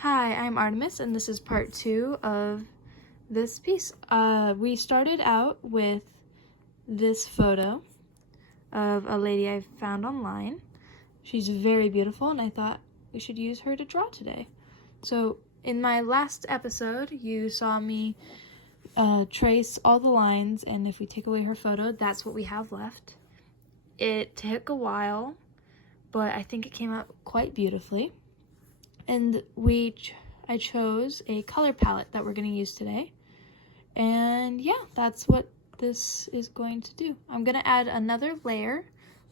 Hi, I'm Artemis, and this is part 2 of this piece. We started out with this photo of a lady I found online. She's very beautiful, and I thought we should use her to draw today. So in my last episode, you saw me trace all the lines, and if we take away her photo, that's what we have left. It took a while, but I think it came out quite beautifully. And I chose a color palette that we're going to use today. And yeah, that's what this is going to do. I'm going to add another layer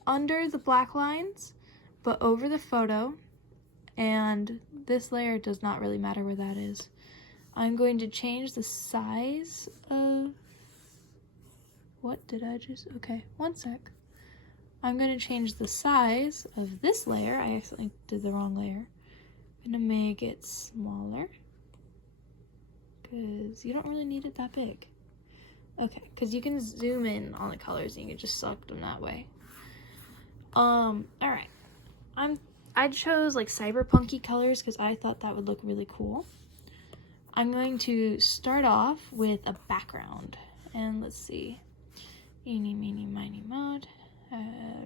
under the black lines, but over the photo. And this layer does not really matter where that is. I'm going to change the size of... Okay, one sec. I'm going to change the size of this layer. I accidentally did the wrong layer. I'm going to make it smaller because you don't really need it that big. Okay, because you can zoom in on the colors and you can just select them that way. Alright. I chose like cyberpunky colors because I thought that would look really cool. I'm going to start off with a background. And let's see. Eeny, meeny, miny, moe.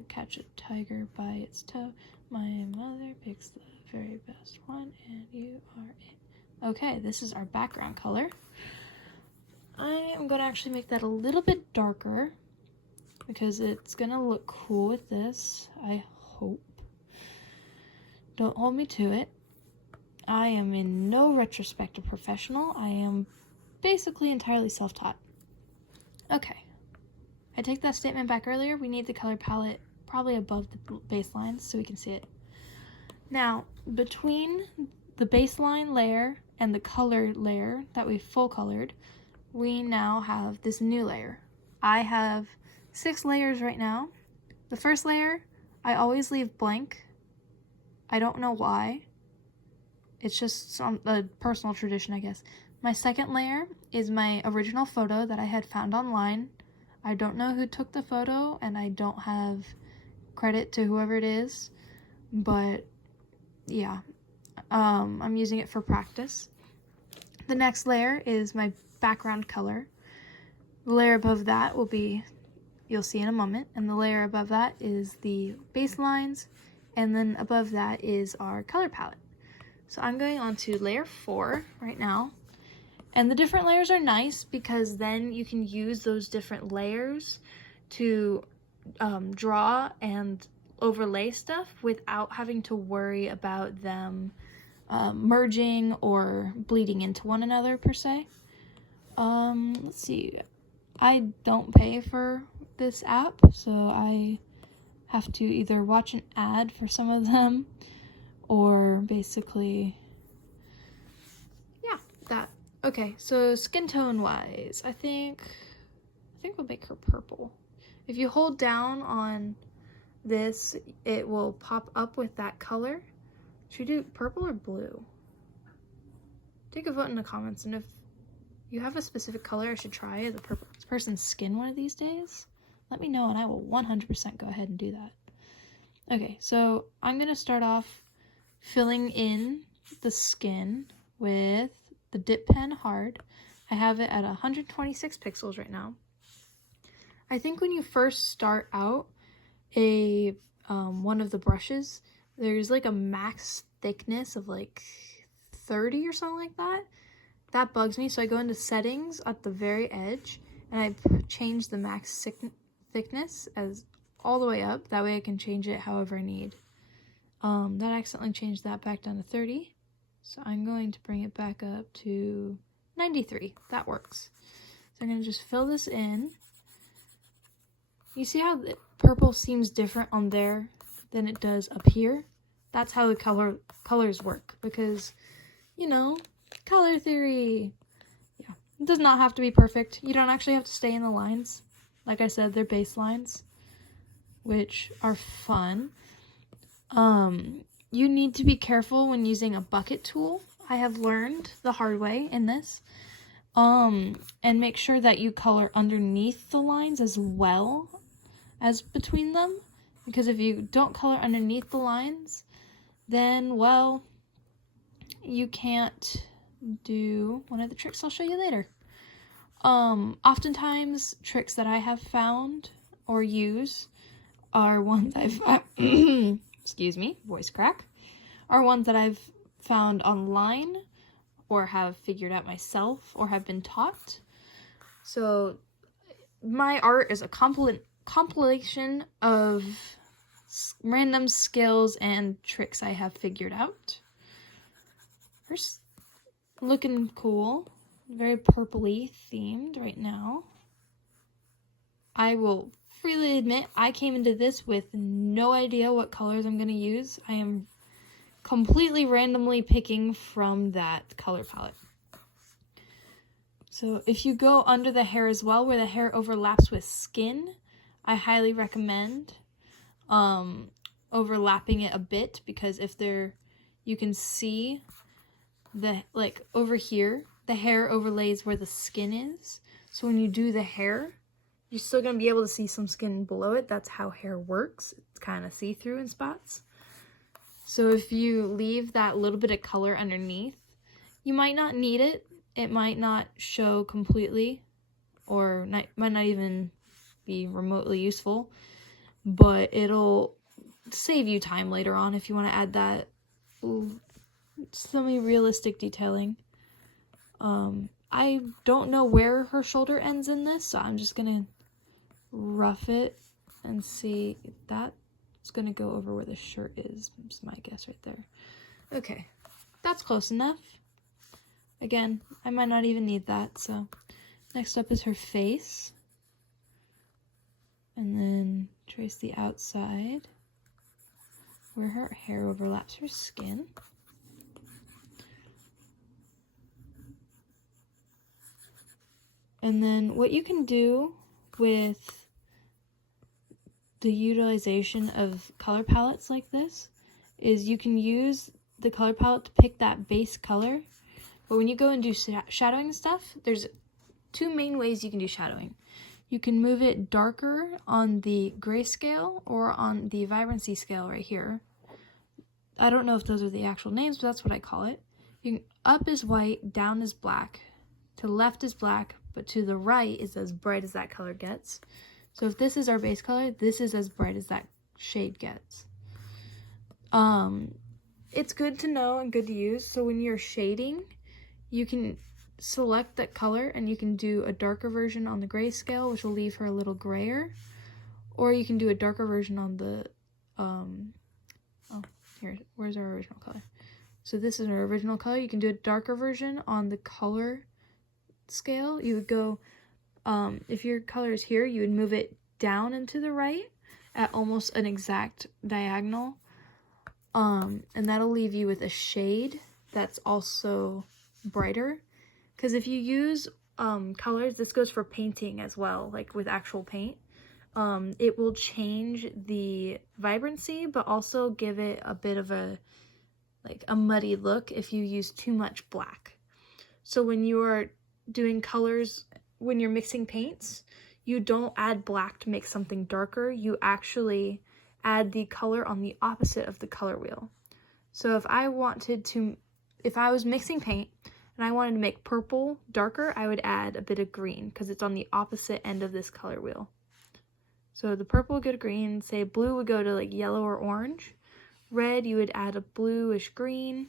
Catch a tiger by its toe. My mother picks the very best one, and you are it. Okay, this is our background color. I am going to actually make that a little bit darker because it's going to look cool with this, I hope. Don't hold me to it. I am in no retrospect a professional. I am basically entirely self-taught. Okay. I take that statement back earlier. We need the color palette probably above the baseline so we can see it. Now, between the baseline layer and the color layer that we full colored, we now have this new layer. I have 6 layers right now. The first layer, I always leave blank. I don't know why. It's just a personal tradition, I guess. My second layer is my original photo that I had found online. I don't know who took the photo, and I don't have credit to whoever it is, but yeah, I'm using it for practice. The next layer is my background color. The layer above that will be, you'll see in a moment, and the layer above that is the baselines, and then above that is our color palette. So I'm going on to layer 4 right now. And the different layers are nice because then you can use those different layers to draw and overlay stuff without having to worry about them merging or bleeding into one another per se. Let's see. I don't pay for this app, so I have to either watch an ad for some of them or basically, yeah, that. Okay, so skin tone wise, I think we'll make her purple. If you hold down on this, it will pop up with that color. Should we do purple or blue? Take a vote in the comments, and if you have a specific color I should try the person's skin one of these days, let me know and I will 100% go ahead and do that. Okay, so I'm gonna start off filling in the skin with the dip pen hard. I have it at 126 pixels right now. I think when you first start out one of the brushes, there's like a max thickness of like 30 or something like that. That bugs me, so I go into settings at the very edge and I change the max thickness as all the way up. That way I can change it however I need. That accidentally changed that back down to 30. So I'm going to bring it back up to 93. That works. So I'm going to just fill this in. You see how the purple seems different on there than it does up here? That's how the colors work because, you know, color theory. Yeah, it does not have to be perfect. You don't actually have to stay in the lines. Like I said, they're baselines, which are fun. You need to be careful when using a bucket tool. I have learned the hard way in this. And make sure that you color underneath the lines as well as between them. Because if you don't color underneath the lines, then, well, you can't do one of the tricks I'll show you later. Oftentimes tricks that I have found or use are ones I've excuse me, voice crack, are ones that I've found online or have figured out myself or have been taught. So my art is a compilation of random skills and tricks I have figured out. First, looking cool, very purpley themed right now. I will freely admit I came into this with no idea what colors I'm going to use. I am completely randomly picking from that color palette. So if you go under the hair as well, where the hair overlaps with skin, I highly recommend overlapping it a bit, because if you can see the, like over here, the hair overlays where the skin is. So when you do the hair, you're still going to be able to see some skin below it. That's how hair works. It's kind of see-through in spots. So if you leave that little bit of color underneath, you might not need it. It might not show completely, or might not even be remotely useful, but it'll save you time later on if you want to add that semi-realistic detailing. I don't know where her shoulder ends in this, so I'm just gonna rough it and see if that's gonna go over where the shirt is. That's my guess right there. Okay, that's close enough. Again, I might not even need that, so next up is her face. And then trace the outside where her hair overlaps her skin. And then what you can do with the utilization of color palettes like this is you can use the color palette to pick that base color. But when you go and do shadowing stuff, there's two main ways you can do shadowing. You can move it darker on the grayscale or on the vibrancy scale right here. I don't know if those are the actual names, but that's what I call it. Up is white, down is black, to the left is black, but to the right is as bright as that color gets. So if this is our base color, this is as bright as that shade gets. It's good to know and good to use. So when you're shading, you can select that color and you can do a darker version on the grayscale, which will leave her a little grayer, or you can do a darker version on the where's our original color? So this is our original color. You can do a darker version on the color scale. You would go, if your color is here, you would move it down and to the right at almost an exact diagonal, and that'll leave you with a shade that's also brighter. Because if you use colors, this goes for painting as well, like with actual paint, it will change the vibrancy, but also give it a bit of a muddy look if you use too much black. So when you are doing colors, when you're mixing paints, you don't add black to make something darker. You actually add the color on the opposite of the color wheel. So if I was mixing paint and I wanted to make purple darker, I would add a bit of green because it's on the opposite end of this color wheel. So the purple would go to green, say blue would go to like yellow or orange. Red, you would add a bluish green.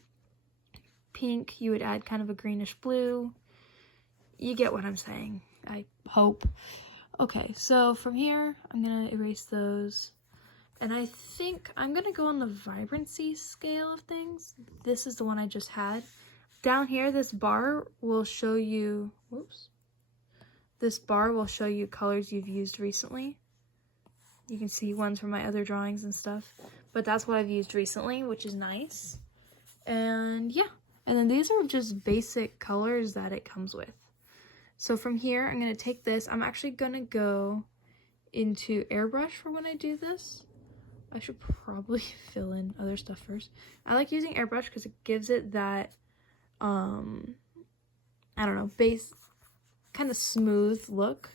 Pink, you would add kind of a greenish blue. You get what I'm saying, I hope. Okay, so from here, I'm gonna erase those. And I think I'm gonna go on the vibrancy scale of things. This is the one I just had. Down here, this bar will show you, this bar will show you colors you've used recently. You can see ones from my other drawings and stuff, but that's what I've used recently, which is nice. And yeah, and then these are just basic colors that it comes with. So from here, I'm gonna take this. I'm actually gonna go into airbrush for when I do this. I should probably fill in other stuff first. I like using airbrush because it gives it that, I don't know, base, kind of smooth look.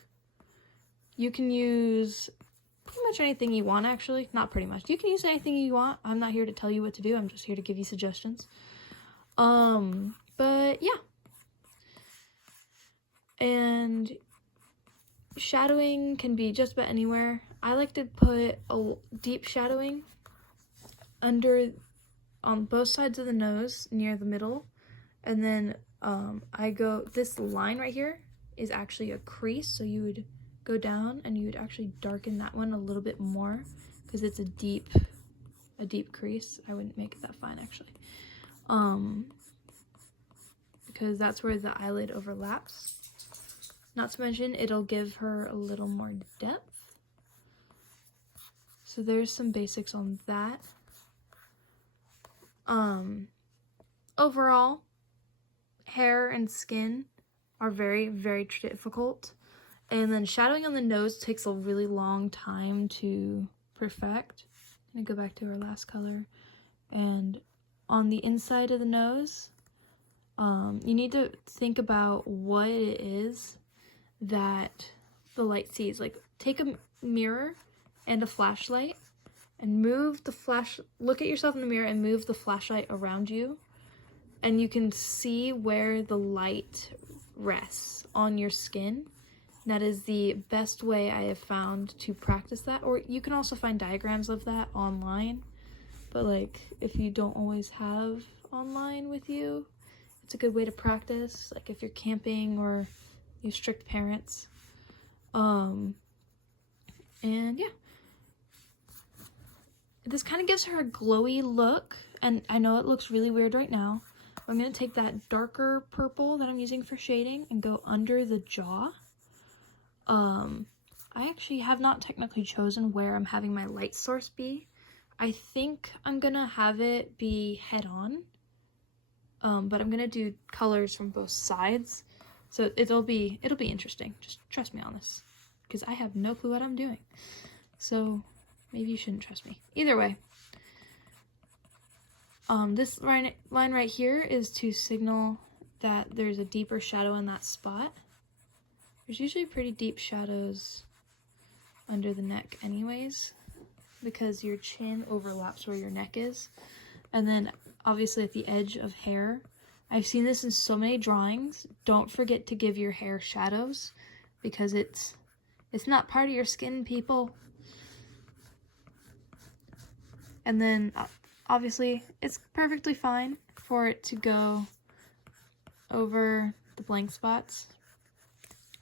You can use pretty much anything you want, actually. Not pretty much. You can use anything you want. I'm not here to tell you what to do. I'm just here to give you suggestions. But yeah. And shadowing can be just about anywhere. I like to put a deep shadowing under on both sides of the nose near the middle, and then this line right here is actually a crease, so you would go down and you would actually darken that one a little bit more because it's a deep crease. I wouldn't make it that fine actually, because that's where the eyelid overlaps. Not to mention it'll give her a little more depth. So there's some basics on that. Overall, hair and skin are very, very difficult. And then shadowing on the nose takes a really long time to perfect. I'm gonna go back to our last color. And on the inside of the nose, you need to think about what it is that the light sees. Like, take a mirror and a flashlight and look at yourself in the mirror and move the flashlight around you, and you can see where the light rests on your skin. That is the best way I have found to practice that. Or you can also find diagrams of that online, but like, if you don't always have online with you, it's a good way to practice, like if you're camping or you have strict parents. And yeah, this kind of gives her a glowy look, and I know it looks really weird right now. I'm going to take that darker purple that I'm using for shading and go under the jaw. I actually have not technically chosen where I'm having my light source be. I think I'm going to have it be head on, but I'm going to do colors from both sides. So it'll be interesting. Just trust me on this, because I have no clue what I'm doing. So maybe you shouldn't trust me. Either way, this line right here is to signal that there's a deeper shadow in that spot. There's usually pretty deep shadows under the neck anyways, because your chin overlaps where your neck is. And then obviously at the edge of hair, I've seen this in so many drawings. Don't forget to give your hair shadows, because it's not part of your skin, people. And then obviously it's perfectly fine for it to go over the blank spots.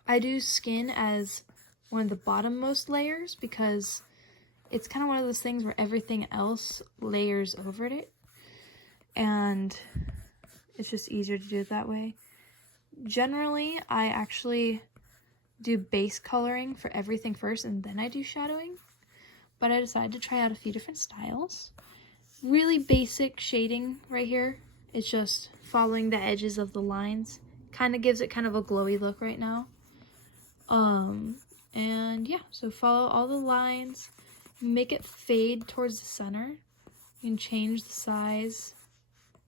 I do skin as one of the bottommost layers because it's kind of one of those things where everything else layers over it, and it's just easier to do it that way. Generally, I actually do base coloring for everything first and then I do shadowing, but I decided to try out a few different styles. Really basic shading right here. It's just following the edges of the lines. Kind of gives it kind of a glowy look right now. And yeah, so follow all the lines, make it fade towards the center. You can change the size,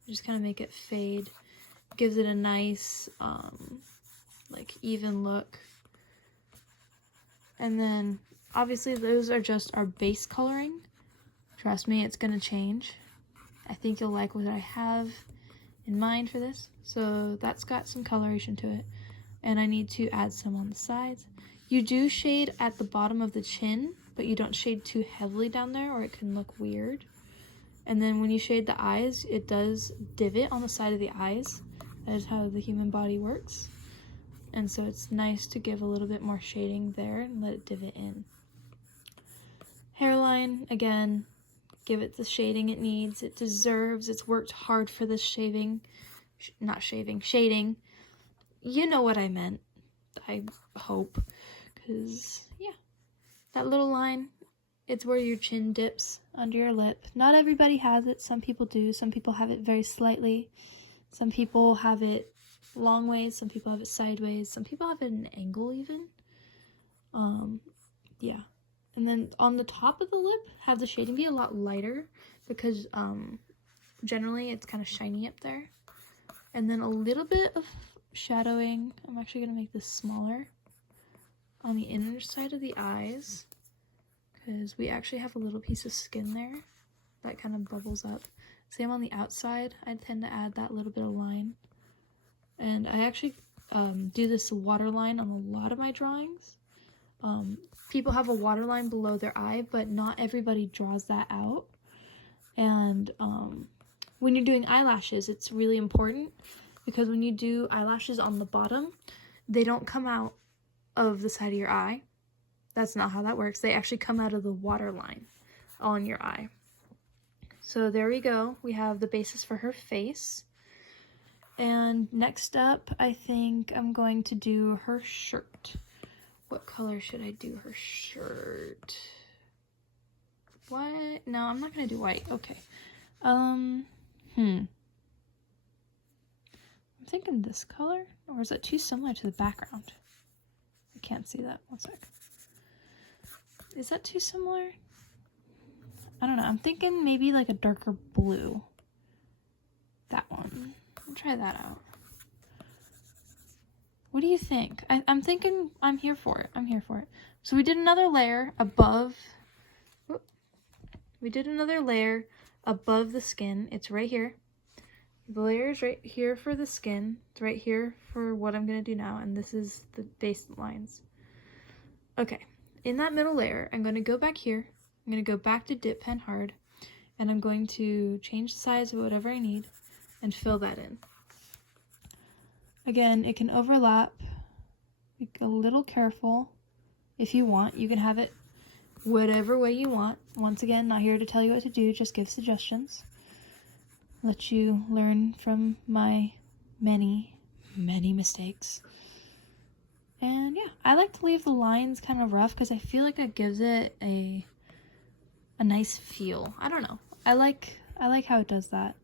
just kind of make it fade. Gives it a nice, like even look. And then obviously those are just our base coloring. Trust me, it's gonna change. I think you'll like what I have in mind for this. So that's got some coloration to it. And I need to add some on the sides. You do shade at the bottom of the chin, but you don't shade too heavily down there or it can look weird. And then when you shade the eyes, it does divot on the side of the eyes. That is how the human body works. And so it's nice to give a little bit more shading there and let it divot in. Hairline, again, give it the shading it needs. It deserves. It's worked hard for this shading. You know what I meant, I hope. Because, yeah, that little line, it's where your chin dips under your lip. Not everybody has it. Some people do. Some people have it very slightly. Some people have it long ways. Some people have it sideways. Some people have it at an angle even. Yeah. And then on the top of the lip, have the shading be a lot lighter because generally it's kind of shiny up there. And then a little bit of shadowing. I'm actually going to make this smaller on the inner side of the eyes because we actually have a little piece of skin there that kind of bubbles up. Same on the outside. I tend to add that little bit of line. And I actually do this water line on a lot of my drawings. People have a water line below their eye, but not everybody draws that out. And when you're doing eyelashes, it's really important because when you do eyelashes on the bottom, they don't come out of the side of your eye. That's not how that works. They actually come out of the water line on your eye. So there we go. We have the basis for her face. And next up, I think I'm going to do her shirt. What color should I do her shirt? What? No, I'm not gonna do white. Okay. I'm thinking this color, or is that too similar to the background? I can't see that. One sec. Is that too similar? I don't know. I'm thinking maybe like a darker blue. That one. I'll try that out. What do you think? I'm thinking I'm here for it. I'm here for it. So we did another layer above. Whoop. We did another layer above the skin. It's right here. The layer is right here for the skin. It's right here for what I'm going to do now. And this is the base lines. Okay. In that middle layer, I'm going to go back here. I'm going to go back to Dip Pen Hard. And I'm going to change the size of whatever I need and fill that in. Again, it can overlap. Be a little careful. If you want, you can have it whatever way you want. Once again, not here to tell you what to do, just give suggestions. Let you learn from my many mistakes. And yeah, I like to leave the lines kind of rough because I feel like it gives it a nice feel. I don't know. I like how it does that.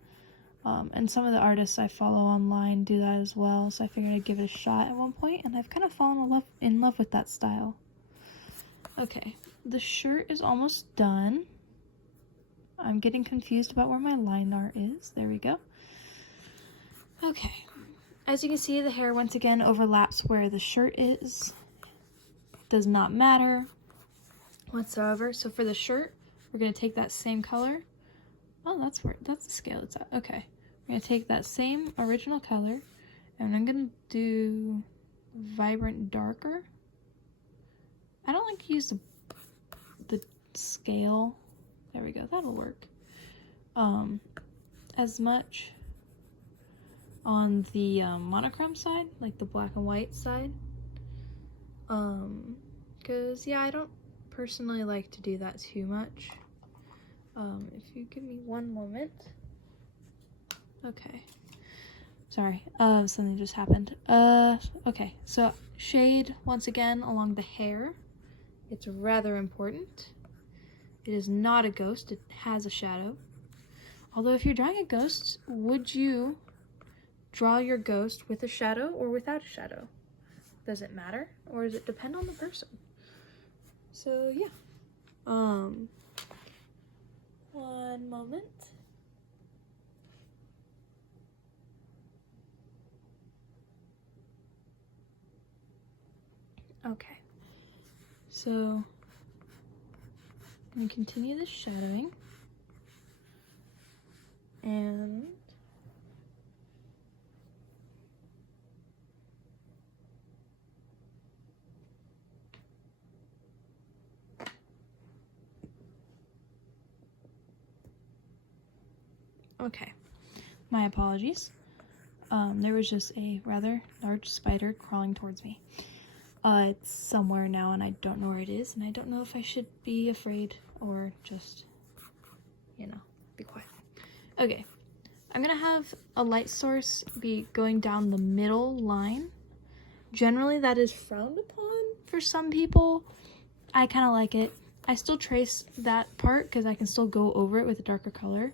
And some of the artists I follow online do that as well, so I figured I'd give it a shot at one point, and I've kind of fallen in love with that style. Okay, the shirt is almost done. I'm getting confused about where my line art is. There we go. Okay, as you can see, the hair once again overlaps where the shirt is. Does not matter whatsoever. So for the shirt, we're going to take that same color. Oh, that's the scale it's at. Okay. I'm going to take that same original color and I'm going to do vibrant darker. I don't like to use the scale. There we go. That'll work. As much on the monochrome side, like the black and white side. Because, yeah, I don't personally like to do that too much. If you give me one moment. Okay. Sorry, something just happened. Okay, so shade once again along the hair. It's rather important. It is not a ghost, it has a shadow. Although if you're drawing a ghost, would you draw your ghost with a shadow or without a shadow? Does it matter? Or does it depend on the person? So yeah. One moment. Okay. So I'm going to continue the shadowing. And okay, my apologies. There was just a rather large spider crawling towards me. It's somewhere now and I don't know where it is, and I don't know if I should be afraid or just, you know, be quiet. Okay, I'm gonna have a light source be going down the middle line. Generally that is frowned upon for some people. I kind of like it. I still trace that part because I can still go over it with a darker color.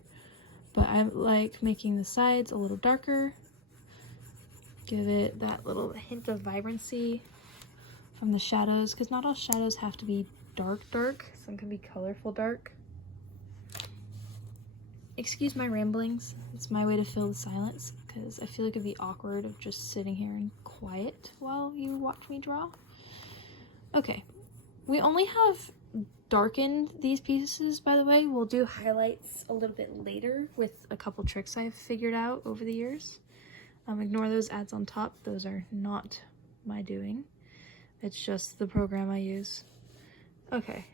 But I like making the sides a little darker. Give it that little hint of vibrancy from the shadows, because not all shadows have to be dark. Some can be colorful dark. Excuse my ramblings. It's my way to fill the silence, because I feel like it'd be awkward of just sitting here and quiet while you watch me draw. Okay, we only have darkened these pieces, by the way. We'll do highlights a little bit later with a couple tricks I've figured out over the years. Ignore those ads on top. Those are not my doing. It's just the program I use. Okay.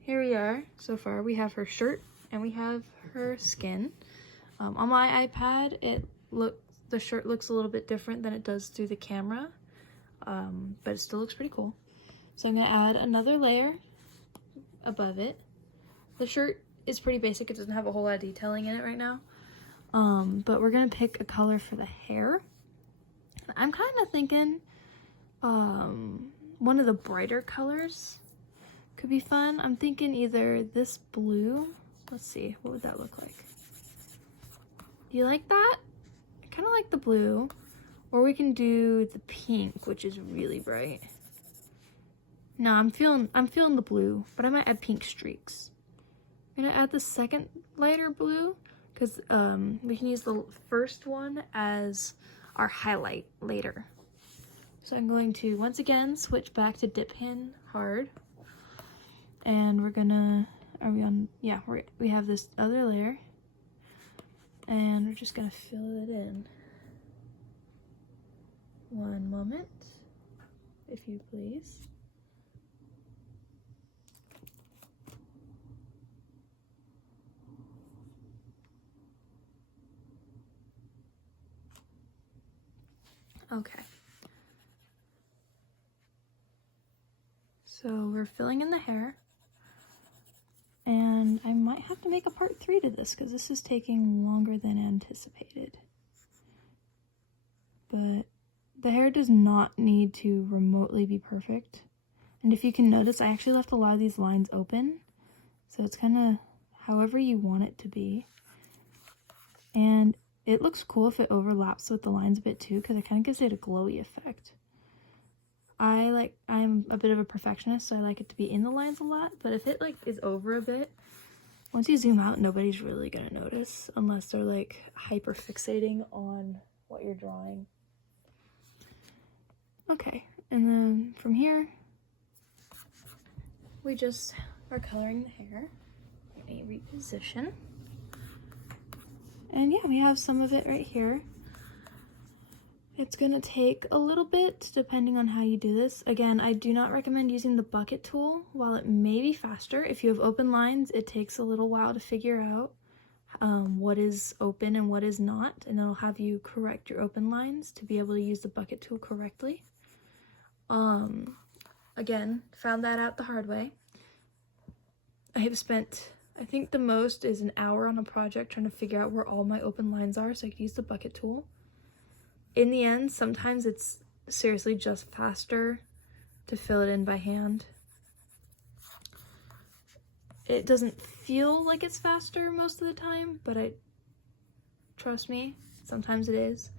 Here we are. So far, we have her shirt and we have her skin. On my iPad, the shirt looks a little bit different than it does through the camera, but it still looks pretty cool. So I'm gonna add another layer above it. The shirt is pretty basic. It doesn't have a whole lot of detailing in it right now. But we're gonna pick a color for the hair. I'm kind of thinking one of the brighter colors could be fun. I'm thinking either this blue. Let's see, what would that look like? You like that? I kind of like the blue. Or we can do the pink, which is really bright. No, I'm feeling the blue, but I might add pink streaks. I'm gonna add the second lighter blue because we can use the first one as our highlight later. So I'm going to once again switch back to dip hand hard, and we're gonna, are we on? Yeah, we have this other layer, and we're just gonna fill it in. One moment, if you please. Okay. So we're filling in the hair. And I might have to make a part 3 to this because this is taking longer than anticipated. But the hair does not need to remotely be perfect. And if you can notice, I actually left a lot of these lines open. So it's kind of however you want it to be. And it looks cool if it overlaps with the lines a bit too, because it kind of gives it a glowy effect. I'm a bit of a perfectionist, so I like it to be in the lines a lot, but if it like is over a bit, once you zoom out, nobody's really gonna notice unless they're like hyper fixating on what you're drawing. Okay, and then from here, we just are coloring the hair. Let me reposition. And yeah, we have some of it right here. It's gonna take a little bit depending on how you do this. Again, I do not recommend using the bucket tool. While it may be faster, if you have open lines, it takes a little while to figure out what is open and what is not, and it'll have you correct your open lines to be able to use the bucket tool correctly. Again, found that out the hard way. I have spent, I think the most is an hour on a project trying to figure out where all my open lines are so I could use the bucket tool. In the end, sometimes it's seriously just faster to fill it in by hand. It doesn't feel like it's faster most of the time, but trust me, sometimes it is.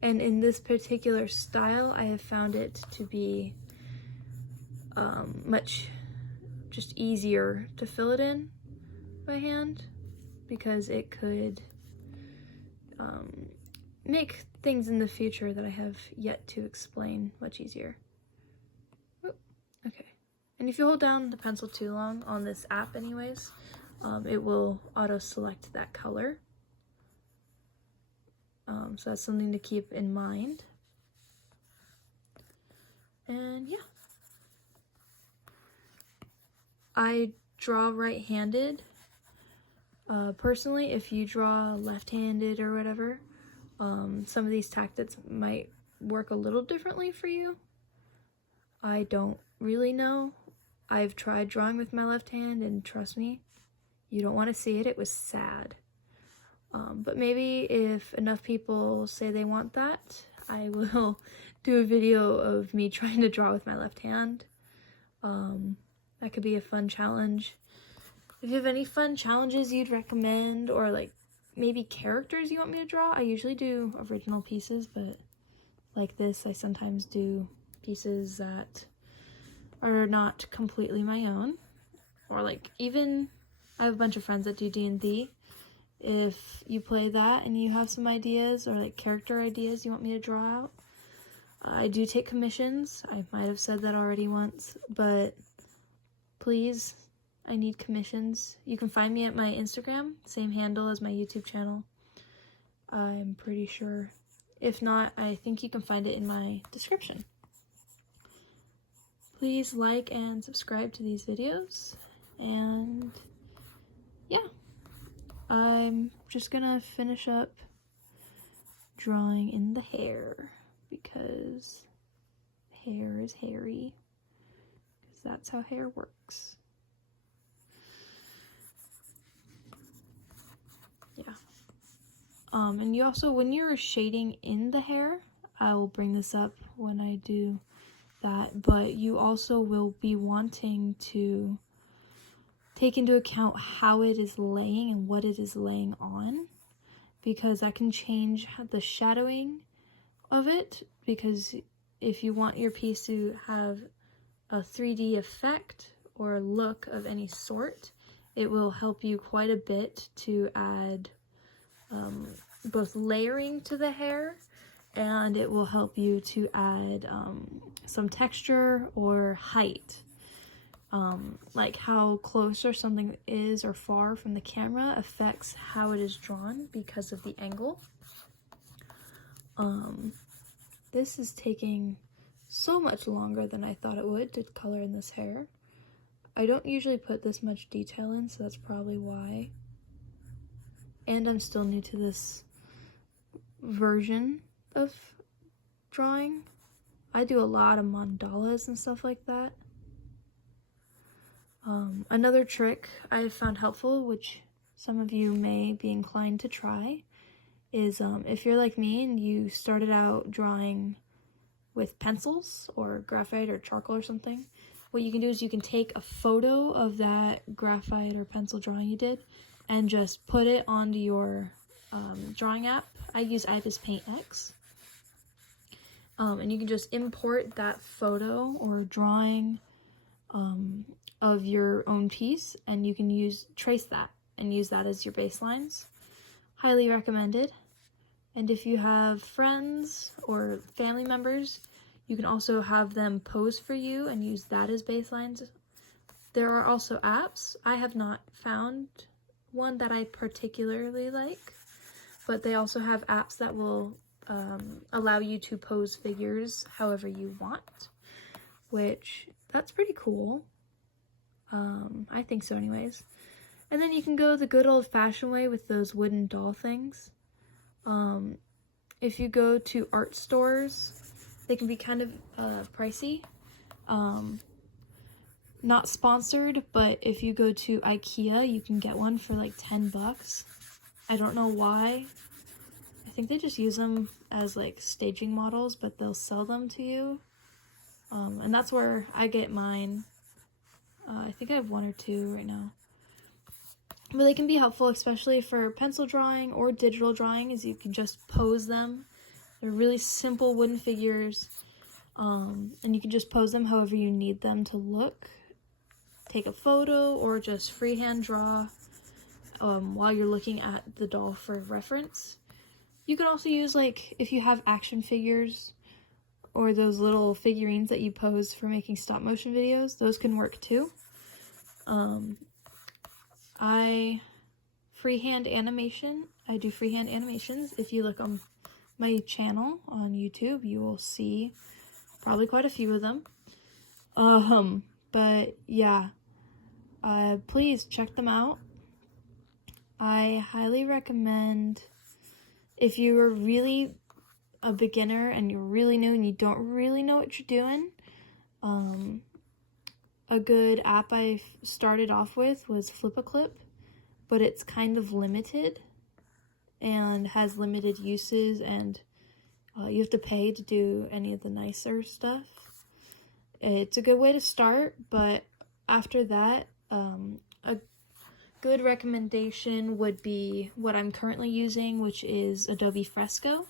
And in this particular style, I have found it to be much just easier to fill it in by hand, because it could make things in the future that I have yet to explain much easier. Okay, and if you hold down the pencil too long on this app anyways, it will auto-select that color. So that's something to keep in mind. And yeah. I draw right-handed. Personally, if you draw left-handed or whatever, some of these tactics might work a little differently for you. I don't really know. I've tried drawing with my left hand, and trust me, you don't want to see it. It was sad. But maybe if enough people say they want that, I will do a video of me trying to draw with my left hand. That could be a fun challenge. If you have any fun challenges you'd recommend, or like maybe characters you want me to draw, I usually do original pieces, but like this, I sometimes do pieces that are not completely my own. Or like even, I have a bunch of friends that do D&D. If you play that and you have some ideas or like character ideas you want me to draw out, I do take commissions. I might have said that already once, but please, I need commissions. You can find me at my Instagram, same handle as my YouTube channel. I'm pretty sure. If not, I think you can find it in my description. Please like and subscribe to these videos. And yeah, I'm just gonna finish up drawing in the hair because hair is hairy. Because that's how hair works. Yeah. And you also, when you're shading in the hair, I will bring this up when I do that, but you also will be wanting to take into account how it is laying and what it is laying on, because that can change the shadowing of it. Because if you want your piece to have a 3D effect or look of any sort, it will help you quite a bit to add both layering to the hair, and it will help you to add some texture or height. Like how close or something is or far from the camera affects how it is drawn because of the angle. This is taking so much longer than I thought it would to color in this hair. I don't usually put this much detail in, so that's probably why. And I'm still new to this version of drawing. I do a lot of mandalas and stuff like that. Another trick I found helpful, which some of you may be inclined to try, is if you're like me and you started out drawing with pencils or graphite or charcoal or something, what you can do is you can take a photo of that graphite or pencil drawing you did and just put it onto your drawing app. I use IBIS Paint X. And you can just import that photo or drawing of your own piece, and you can trace that and use that as your baselines. Highly recommended. And if you have friends or family members, you can also have them pose for you and use that as baselines. There are also apps. I have not found one that I particularly like, but they also have apps that will allow you to pose figures however you want, which that's pretty cool. I think so anyways. And then you can go the good old-fashioned way with those wooden doll things. If you go to art stores, they can be kind of pricey. Not sponsored, but if you go to IKEA, you can get one for like 10 bucks. I don't know why. I think they just use them as like staging models, but they'll sell them to you. And that's where I get mine. I think I have one or two right now. But they can be helpful, especially for pencil drawing or digital drawing, as you can just pose them. They're really simple wooden figures, and you can just pose them however you need them to look. Take a photo or just freehand draw while you're looking at the doll for reference. You can also use, like, if you have action figures or those little figurines that you pose for making stop motion videos, those can work too. I do freehand animations. If you look on my channel on YouTube, you will see probably quite a few of them. But yeah, please check them out. I highly recommend, if you're really a beginner and you're really new and you don't really know what you're doing, a good app I started off with was Flip-A-Clip, but it's kind of limited and has limited uses, and you have to pay to do any of the nicer stuff. It's a good way to start, but after that, a good recommendation would be what I'm currently using, which is Adobe Fresco.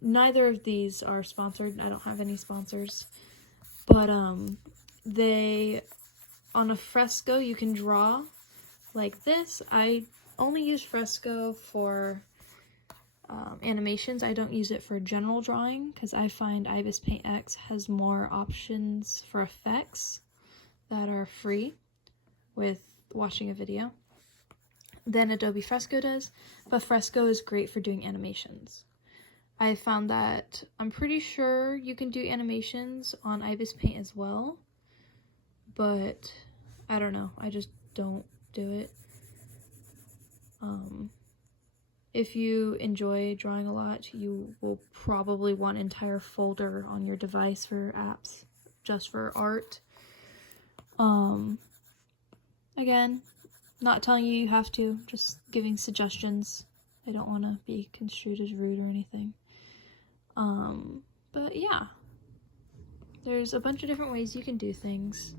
Neither of these are sponsored. I don't have any sponsors, but on a Fresco you can draw like this. I only use Fresco for animations. I don't use it for general drawing because I find IBIS Paint X has more options for effects that are free with watching a video than Adobe Fresco does, but Fresco is great for doing animations. I found that I'm pretty sure you can do animations on Ibis Paint as well, but I don't know, I just don't do it. If you enjoy drawing a lot, you will probably want an entire folder on your device for apps just for art. Again, not telling you you have to, just giving suggestions. I don't want to be construed as rude or anything. But yeah, there's a bunch of different ways you can do things.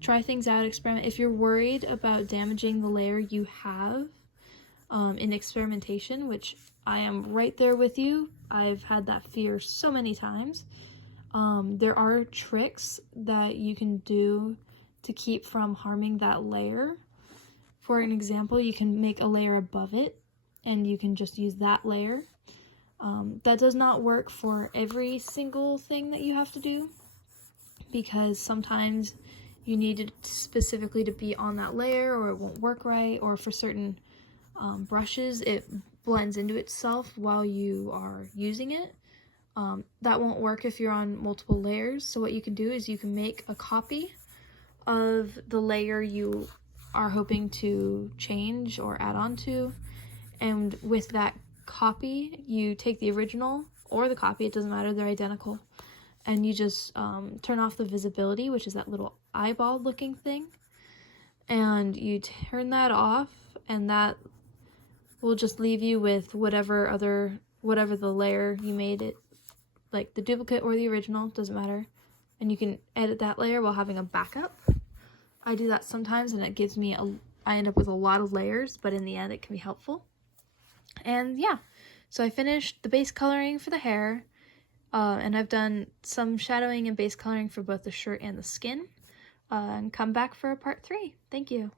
Try things out, experiment. If you're worried about damaging the layer you have in experimentation, which I am right there with you, I've had that fear so many times. There are tricks that you can do to keep from harming that layer. For an example, you can make a layer above it and you can just use that layer. That does not work for every single thing that you have to do, because sometimes you need it specifically to be on that layer or it won't work right, or for certain brushes it blends into itself while you are using it. That won't work if you're on multiple layers, so what you can do is you can make a copy of the layer you are hoping to change or add on to, and with that copy you take the original or the copy, it doesn't matter, they're identical, and you just turn off the visibility, which is that little eyeball looking thing, and you turn that off, and that will just leave you with whatever the layer you made it, like the duplicate or the original, doesn't matter, and you can edit that layer while having a backup. I do that sometimes and it gives me I end up with a lot of layers, but in the end it can be helpful. And yeah, so I finished the base coloring for the hair, and I've done some shadowing and base coloring for both the shirt and the skin, and come back for part 3. Thank you.